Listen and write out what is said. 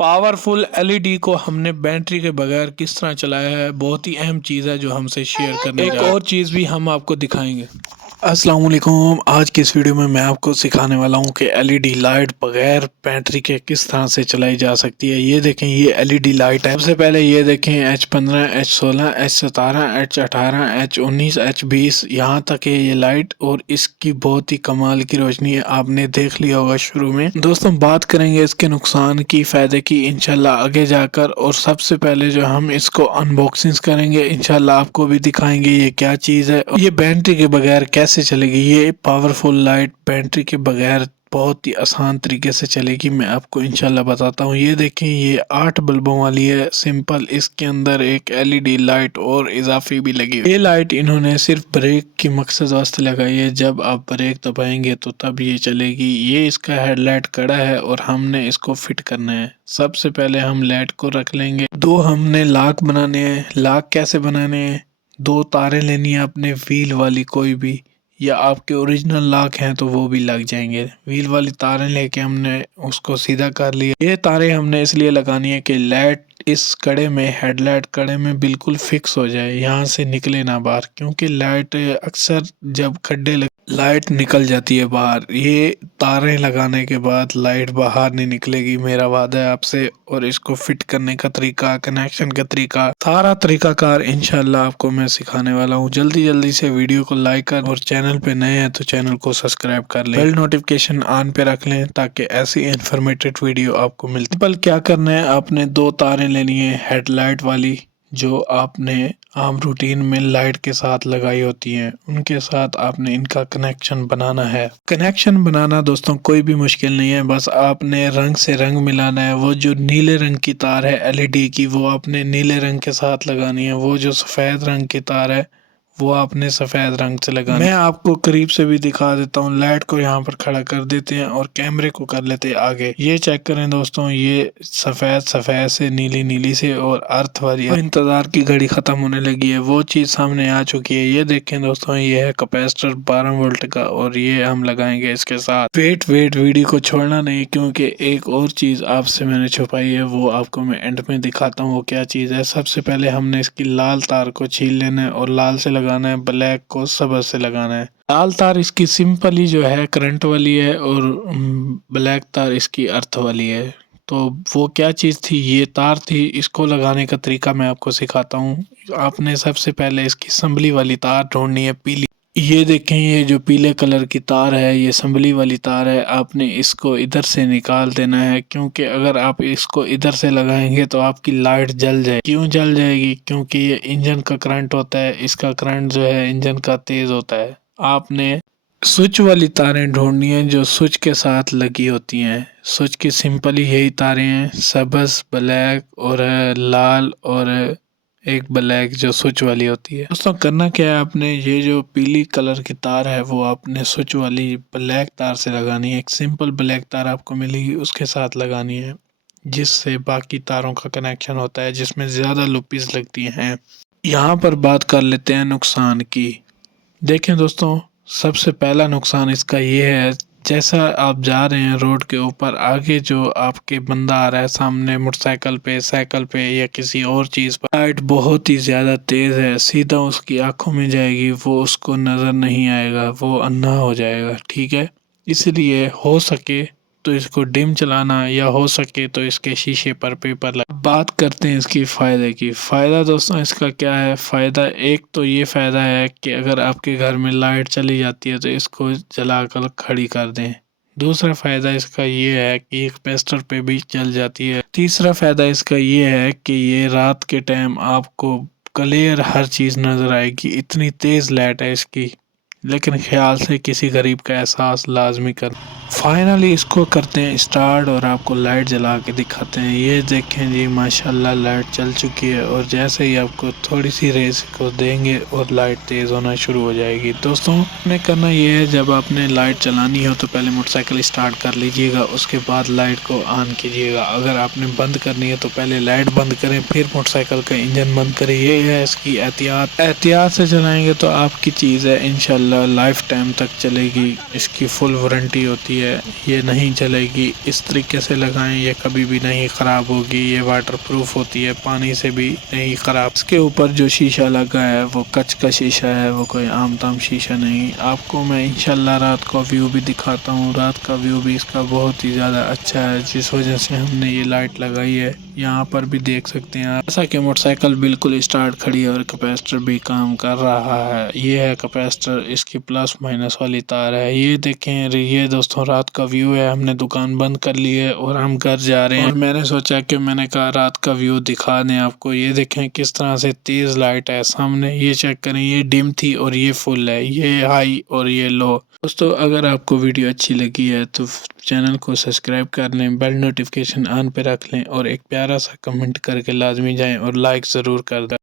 Powerful LED को हमने battery के बगैर किस तरह चलाया है, बहुत ही अहम चीज़ है जो हमसे शेयर करने एक और चीज़ भी हम आपको दिखाएंगे। अस्सलाम वालेकुम। आज की इस वीडियो में मैं आपको सिखाने वाला हूं कि एलईडी लाइट बगैर बैटरी के किस तरह से चलाई जा सकती है। ये देखें, ये एलईडी लाइट है। सबसे पहले ये देखें H15, H16, H17, H18, H19, H20 यहाँ तक है ये लाइट, और इसकी बहुत ही कमाल की रोशनी है। आपने देख लिया होगा शुरू में। दोस्तों बात करेंगे इसके नुकसान की, फ़ायदे की इंशाल्लाह आगे जाकर। और सबसे पहले जो हम इसको अनबॉक्सिंग करेंगे, इंशाल्लाह आपको भी दिखाएंगे ये क्या चीज़ है, ये बैटरी के बगैर कैसे चलेगी। ये पावरफुल लाइट बैटरी के बगैर बहुत ही आसान तरीके से चलेगी, मैं आपको इंशाल्लाह बताता हूँ। ये देखें, ये 8 बल्बों वाली है सिंपल। इसके अंदर एक एलईडी लाइट और इजाफी भी लगी हुई। ये लाइट इन्होंने सिर्फ ब्रेक की मकसद वास्ते लगाई है। जब आप ब्रेक दबाएंगे तो तब ये चलेगी। ये इसका हेडलाइट कड़ा है और हमने इसको फिट करना है। सबसे पहले हम लाइट को रख लेंगे। दो हमने लाक बनाने हैं। लाक कैसे बनाने हैं, 2 तारें लेनी है अपने व्हील वाली, कोई भी, या आपके ओरिजिनल लॉक हैं तो वो भी लग जाएंगे। व्हील वाली तारें लेके हमने उसको सीधा कर लिया। ये तारें हमने इसलिए लगानी है कि लाइट इस कड़े में, हेडलाइट कड़े में बिल्कुल फिक्स हो जाए, यहाँ से निकले ना बाहर, क्योंकि लाइट अक्सर जब खड्डे लाइट निकल जाती है बाहर। ये तारें लगाने के बाद लाइट बाहर नहीं निकलेगी, मेरा वादा है आपसे। और इसको फिट करने का तरीका, कनेक्शन का तरीका, सारा तरीकाकार इंशाल्लाह आपको मैं सिखाने वाला हूँ। जल्दी से वीडियो को लाइक कर, और चैनल पे नए हैं तो चैनल को सब्सक्राइब कर लें, बेल नोटिफिकेशन ऑन पे रख लें ताकि ऐसी इन्फॉर्मेटिव वीडियो आपको मिलती। बल क्या करना है, आपने 2 तारें लेनी है हेडलाइट वाली, जो आपने आम रूटीन में लाइट के साथ लगाई होती हैं, उनके साथ आपने इनका कनेक्शन बनाना है। कनेक्शन बनाना दोस्तों कोई भी मुश्किल नहीं है, बस आपने रंग से रंग मिलाना है। वो जो नीले रंग की तार है एलईडी की, वो आपने नीले रंग के साथ लगानी है। वो जो सफ़ेद रंग की तार है वो आपने सफ़ेद रंग से लगानी है। मैं आपको करीब से भी दिखा देता हूँ। लाइट को यहाँ पर खड़ा कर देते हैं और कैमरे को कर लेते हैं आगे। ये चेक करें दोस्तों, ये सफ़ेद से, नीली से, और अर्थ वाली इंतज़ार की घड़ी ख़त्म होने लगी है, वो चीज़ सामने आ चुकी है। ये देखें दोस्तों, ये है कैपेसिटर 12 वोल्ट का, और ये हम लगाएंगे इसके साथ। वेट वीडियो को छोड़ना नहीं, क्योंकि एक और चीज़ आपसे मैंने छुपाई है, वो आपको मैं एंड में दिखाता हूँ वो क्या चीज़ है। सबसे पहले हमने इसकी लाल तार को छील लेना है और लाल से लगाना है, ब्लैक को सब्ज़ से लगाना है। लाल तार इसकी सिंपल ही जो है करंट वाली है, और ब्लैक तार इसकी अर्थ वाली है। तो वो क्या चीज़ थी, ये तार थी। इसको लगाने का तरीका मैं आपको सिखाता हूँ। आपने सबसे पहले इसकी संभली वाली तार ढूंढनी है, पीली। ये देखें, ये जो पीले कलर की तार है, ये संभली वाली तार है। आपने इसको इधर से निकाल देना है, क्योंकि अगर आप इसको इधर से लगाएंगे तो आपकी लाइट जल जाएगी। क्यों जल जाएगी? क्योंकि ये इंजन का करंट होता है। इसका करंट जो है इंजन का तेज़ होता है। आपने स्विच वाली तारें ढूंढनी है जो स्विच के साथ लगी होती हैं। स्विच की सिंपल ही यही तारें हैं, सब्ज़, ब्लैक और लाल, और एक ब्लैक जो स्विच वाली होती है। दोस्तों करना क्या है, आपने ये जो पीली कलर की तार है वो आपने स्विच वाली ब्लैक तार से लगानी है। एक सिंपल ब्लैक तार आपको मिलेगी, उसके साथ लगानी है, जिससे बाकी तारों का कनेक्शन होता है, जिसमें ज़्यादा लुपिस लगती हैं। यहाँ पर बात कर लेते हैं नुकसान की। देखें दोस्तों, सबसे पहला नुकसान इसका ये है, जैसा आप जा रहे हैं रोड के ऊपर, आगे जो आपके बंदा आ रहा है सामने मोटरसाइकिल पे, साइकिल पे, या किसी और चीज़ पर, लाइट बहुत ही ज़्यादा तेज़ है, सीधा उसकी आंखों में जाएगी, वो उसको नज़र नहीं आएगा, वो अंधा हो जाएगा। ठीक है, इसलिए हो सके तो इसको डिम चलाना, या हो सके तो इसके शीशे पर पेपर लगा। बात करते हैं इसकी फ़ायदे की। फ़ायदा दोस्तों इसका क्या है, फ़ायदा एक तो ये फ़ायदा है कि अगर आपके घर में लाइट चली जाती है तो इसको जलाकर खड़ी कर दें। दूसरा फ़ायदा इसका ये है कि एक कैपेसिटर पे भी चल जाती है। तीसरा फ़ायदा इसका ये है कि ये रात के टाइम आपको क्लियर हर चीज़ नज़र आएगी, इतनी तेज़ लाइट है इसकी। लेकिन ख्याल से किसी गरीब का एहसास लाजमी कर। फाइनली इसको करते हैं स्टार्ट, और आपको लाइट जला के दिखाते हैं। ये देखें जी, माशाल्लाह लाइट चल चुकी है, और जैसे ही आपको थोड़ी सी रेस को देंगे और लाइट तेज़ होना शुरू हो जाएगी। दोस्तों ने करना ये है, जब आपने लाइट चलानी हो तो पहले मोटरसाइकिल स्टार्ट कर लीजिएगा, उसके बाद लाइट को ऑन कीजिएगा। अगर आपने बंद करनी है तो पहले लाइट बंद करें, फिर मोटरसाइकिल का इंजन बंद करें। ये है इसकी एहतियात से चलाएँगे तो आपकी चीज़ है इंशाल्लाह इंशाल्लाह लाइफ टाइम तक चलेगी, इसकी फुल वारंटी होती है, ये नहीं चलेगी। इस तरीके से लगाएं, ये कभी भी नहीं ख़राब होगी, ये वाटर प्रूफ होती है, पानी से भी नहीं ख़राब। इसके ऊपर जो शीशा लगा है वो कच का शीशा है, वो कोई आम ताम शीशा नहीं। आपको मैं इंशाल्लाह रात का व्यू भी दिखाता हूँ। रात का व्यू भी इसका बहुत ही ज़्यादा अच्छा है, जिस वजह से हमने ये लाइट लगाई है। यहाँ पर भी देख सकते हैं आप, जैसा कि मोटरसाइकिल बिल्कुल स्टार्ट खड़ी है और कैपेसिटर भी काम कर रहा है। ये है कैपेसिटर, इसकी प्लस माइनस वाली तार है। ये देखें, ये दोस्तों रात का व्यू है। हमने दुकान बंद कर ली है और हम घर जा रहे हैं, और मैंने सोचा कि मैंने कहा रात का व्यू दिखा दें आपको। ये देखें किस तरह से तेज़ लाइट है सामने, ये चेक करें, ये डिम थी और ये फुल है, ये हाई और ये लो। दोस्तों अगर आपको वीडियो अच्छी लगी है तो चैनल को सब्सक्राइब कर लें, बेल नोटिफिकेशन ऑन पे रख लें और एक प्यारा सा कमेंट करके लाजमी जाएं और लाइक ज़रूर कर दें।